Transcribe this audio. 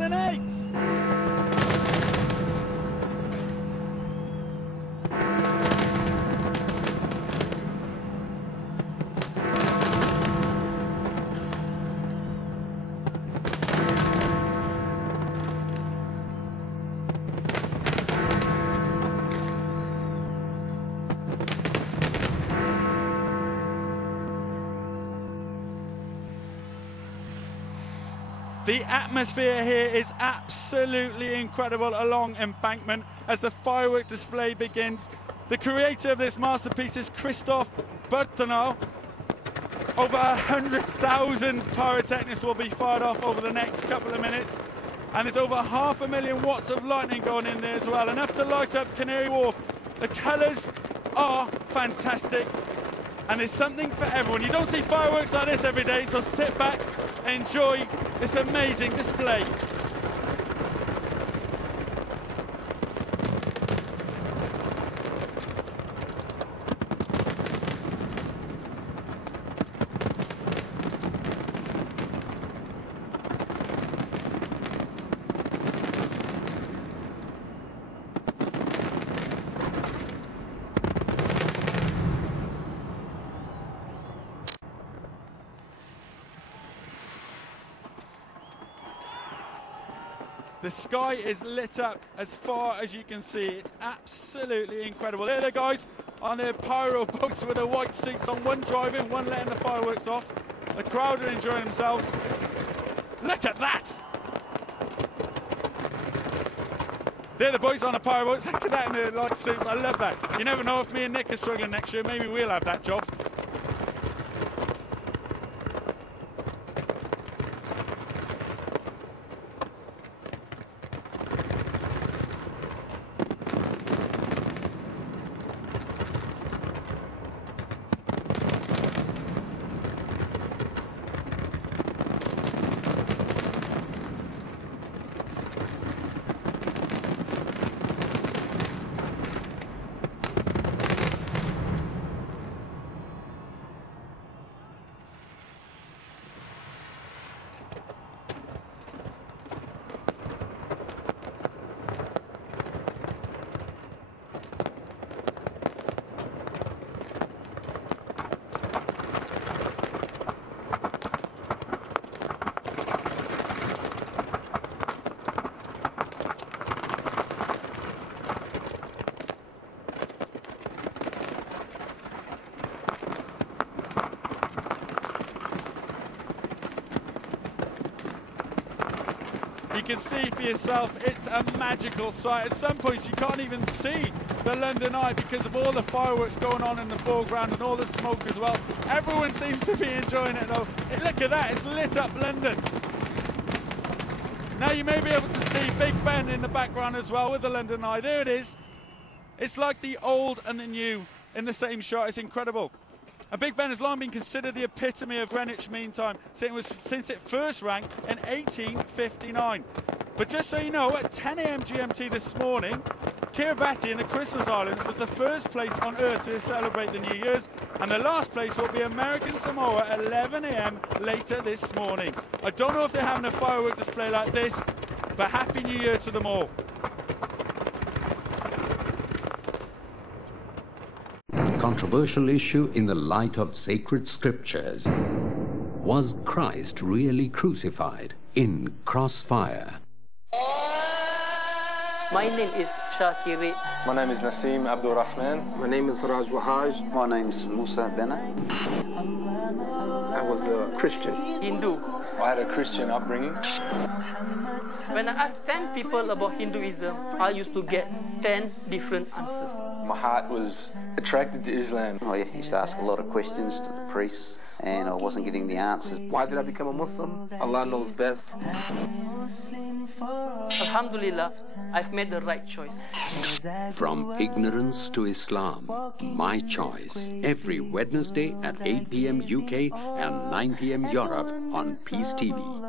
108. The atmosphere here is absolutely incredible along Embankment as the firework display begins. The creator of this masterpiece is Christophe Bertonneau. Over 100,000 pyrotechnics will be fired off over the next couple of minutes. And there's over 500,000 watts of lightning going in there as well, enough to light up Canary Wharf. The colours are fantastic. And there's something for everyone. You don't see fireworks like this every day, so sit back and enjoy this amazing display. The sky is lit up as far as you can see. It's absolutely incredible. There the guys on their pyro boats with their white suits on, one driving, one letting the fireworks off. The crowd are enjoying themselves. Look at that! They're the boys on the pyro boats. Look at that in their light suits. I love that. You never know, if me and Nick are struggling next year, maybe we'll have that job. You can see for yourself, it's a magical sight. At some points you can't even see the London Eye because of all the fireworks going on in the foreground and all the smoke as well. Everyone seems to be enjoying it though. Look at that, it's lit up London. Now you may be able to see Big Ben in the background as well with the London Eye. There it is. It's like the old and the new in the same shot. It's incredible. And Big Ben has long been considered the epitome of Greenwich Mean Time since it first rang in 1859. But just so you know, at 10 AM GMT this morning, Kiribati in the Christmas Islands was the first place on Earth to celebrate the New Year's, and the last place will be American Samoa at 11 AM later this morning. I don't know if they're having a firework display like this, but Happy New Year to them all. Controversial issue in the light of sacred scriptures. Was Christ really crucified? In Crossfire. My name is Shakiri. My name is Nasim Abdul Rahman. My name is Faraj Wahaj. My name is Musa Bena. I was a Christian. Hindu. I had a Christian upbringing. When I asked 10 people about Hinduism, I used to get 10 different answers. My heart was attracted to Islam. I used to ask a lot of questions to the priests, and I wasn't getting the answers. Why did I become a Muslim? Allah knows best. Alhamdulillah, I've made the right choice. From ignorance to Islam, My Choice. Every Wednesday at 8 PM UK and 9 PM Europe on Peace TV.